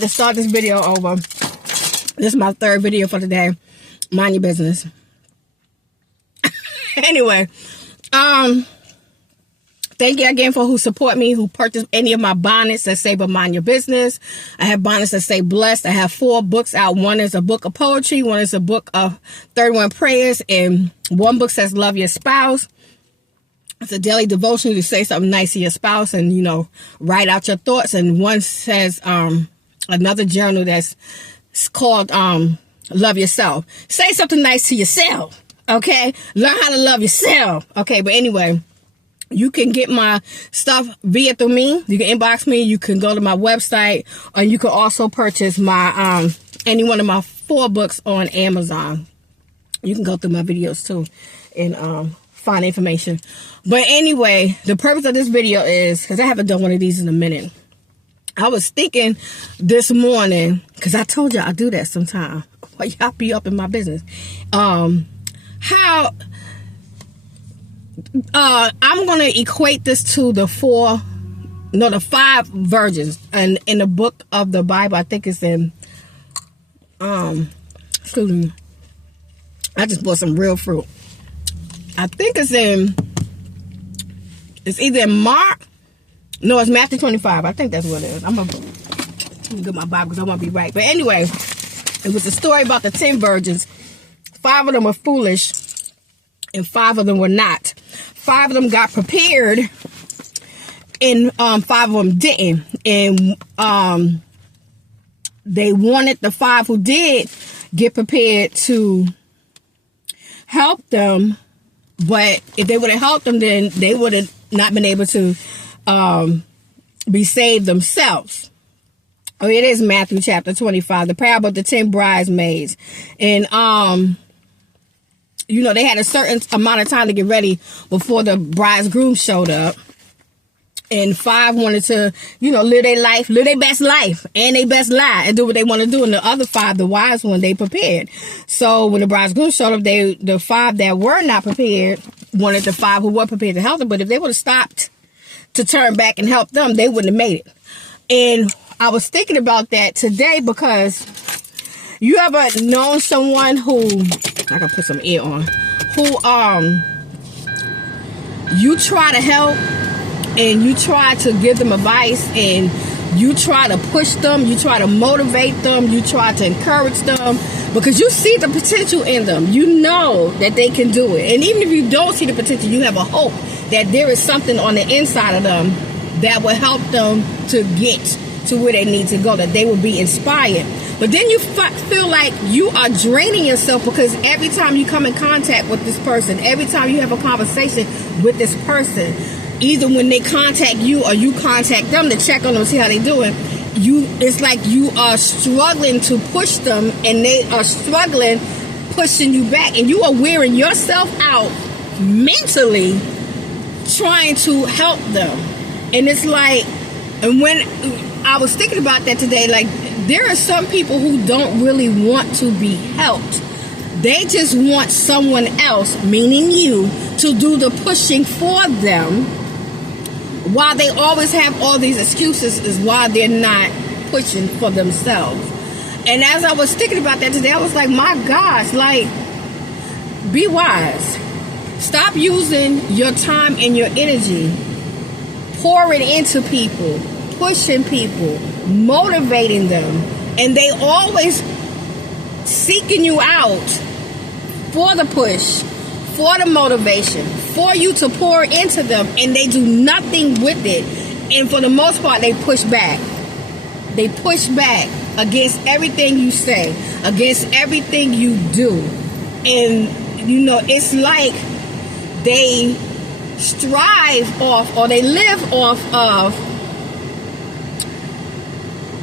had to start this video over. This is my third video for today. Mind your business. Anyway, thank you again for who support me, who purchased any of my bonnets that say but mind your business. I have bonnets that say blessed. I have 4 books out. One is a book of poetry, one is a book of 31 prayers, and one book says love your spouse. It's a daily devotion to say something nice to your spouse and, you know, write out your thoughts. And one says another journal that's called love yourself. Say something nice to yourself, okay? Learn how to love yourself, okay? But anyway, you can get my stuff via through me. You can inbox me. You can go to my website, or you can also purchase my any one of my 4 books on Amazon. You can go through my videos too and find information. But anyway, the purpose of this video is because I haven't done one of these in a minute. I was thinking this morning, because I told you I do that sometime. Well, y'all be up in my business. I'm going to equate this to the 5 virgins. And in the book of the Bible, I think it's in, excuse me, I just bought some real fruit. I think it's either in Mark. No, it's Matthew 25. I think that's what it is. I'm going to get my Bible because I want to be right. But anyway, it was a story about the 10 virgins. 5 of them were foolish and 5 of them were not. 5 of them got prepared and 5 of them didn't. And they wanted the 5 who did get prepared to help them. But if they would have helped them, then they would have not been able to be saved themselves. Oh, it is Matthew chapter 25, the parable of the 10 bridesmaids. And, you know, they had a certain amount of time to get ready before the bridegroom showed up. And 5 wanted to, you know, live their life, live their best life and their best lie and do what they want to do. And the other 5, the wise one, they prepared. So when the bridegroom showed up, the 5 that were not prepared wanted the 5 who were prepared to help them. But if they would have stopped to turn back and help them, they wouldn't have made it. And I was thinking about that today because you ever known someone who, I gotta put some air on, who you try to help and you try to give them advice and you try to push them, you try to motivate them, you try to encourage them because you see the potential in them. You know that they can do it. And even if you don't see the potential, you have a hope that there is something on the inside of them that will help them to get to where they need to go, that they will be inspired. But then you feel like you are draining yourself because every time you come in contact with this person, every time you have a conversation with this person, either when they contact you or you contact them to check on them, see how they're doing, it's like you are struggling to push them and they are struggling pushing you back. And you are wearing yourself out mentally trying to help them. And it's like, and when I was thinking about that today, like there are some people who don't really want to be helped. They just want someone else, meaning you, to do the pushing for them. Why they always have all these excuses is why they're not pushing for themselves. And as I was thinking about that today, I was like, my gosh, like, be wise. Stop using your time and your energy, pouring into people, pushing people, motivating them. And they always seeking you out for the push, for the motivation, for you to pour into them, and they do nothing with it. And for the most part, they push back. They push back against everything you say, against everything you do. And, you know, it's like they strive off or they live off of,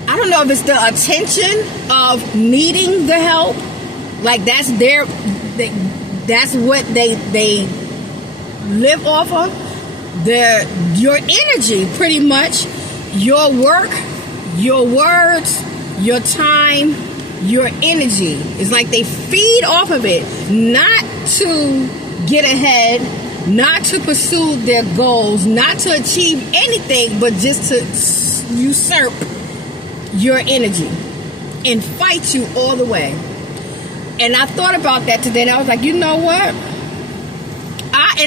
I don't know if it's the attention of needing the help. Like that's that's what they live off of. Your energy, pretty much, your work, your words, your time, your energy. It's like they feed off of it, not to get ahead, not to pursue their goals, not to achieve anything, but just to usurp your energy and fight you all the way. And I thought about that today, and I was like, you know what?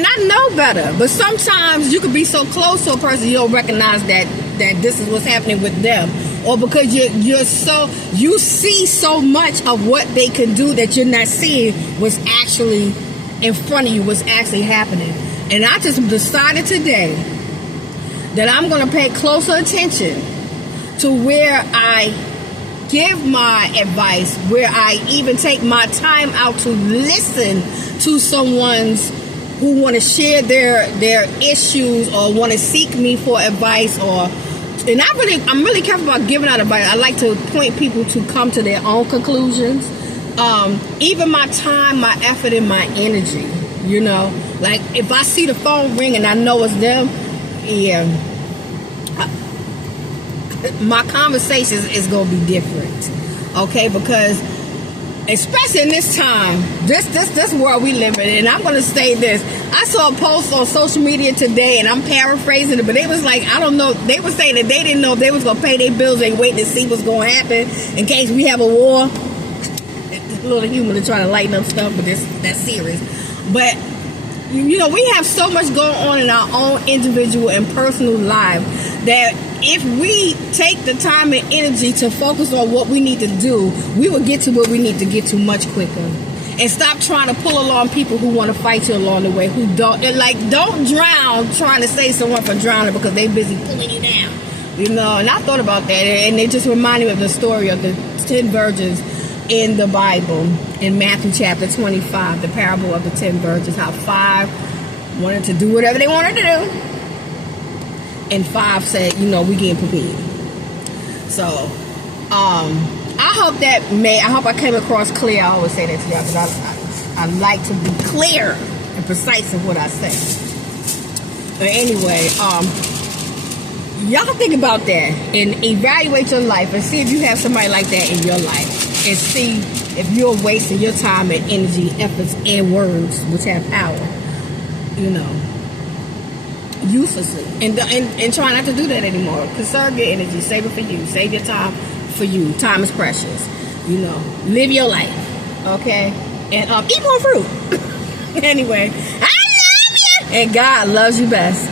I know better, but sometimes you could be so close to a person you don't recognize that this is what's happening with them, or because you see so much of what they can do that you're not seeing what's actually in front of you, what's actually happening. And I just decided today that I'm going to pay closer attention to where I give my advice, where I even take my time out to listen to someone's who want to share their issues or want to seek me for advice, and I'm really careful about giving out advice. I like to point people to come to their own conclusions. Even my time, my effort, and my energy. You know, like if I see the phone ring and I know it's them, yeah, my conversations is gonna be different. Okay, because especially in this time, this world we live in, and I'm going to say this. I saw a post on social media today, and I'm paraphrasing it, but it was like, I don't know, they were saying that they didn't know if they was going to pay their bills. They waiting to see what's going to happen in case we have a war. It's a little humor to try to lighten up stuff, but that's serious. But, you know, we have so much going on in our own individual and personal lives that if we take the time and energy to focus on what we need to do, we will get to where we need to get to much quicker. And stop trying to pull along people who want to fight you along the way, who don't drown trying to save someone from drowning because they're busy pulling you down. You know, and I thought about that, and it just reminded me of the story of the 10 virgins in the Bible, in Matthew chapter 25, the parable of the 10 virgins, how 5 wanted to do whatever they wanted to do, and 5 said, you know, we getting prepared. So, I hope I came across clear. I always say that to y'all because I like to be clear and precise in what I say. But anyway, y'all think about that and evaluate your life and see if you have somebody like that in your life, and see if you're wasting your time and energy, efforts, and words, which have power, you know, uselessly, and try not to do that anymore. Conserve your energy, save it for you, save your time for you. Time is precious, you know. Live your life, okay, and eat more fruit. Anyway, I love you, and God loves you best.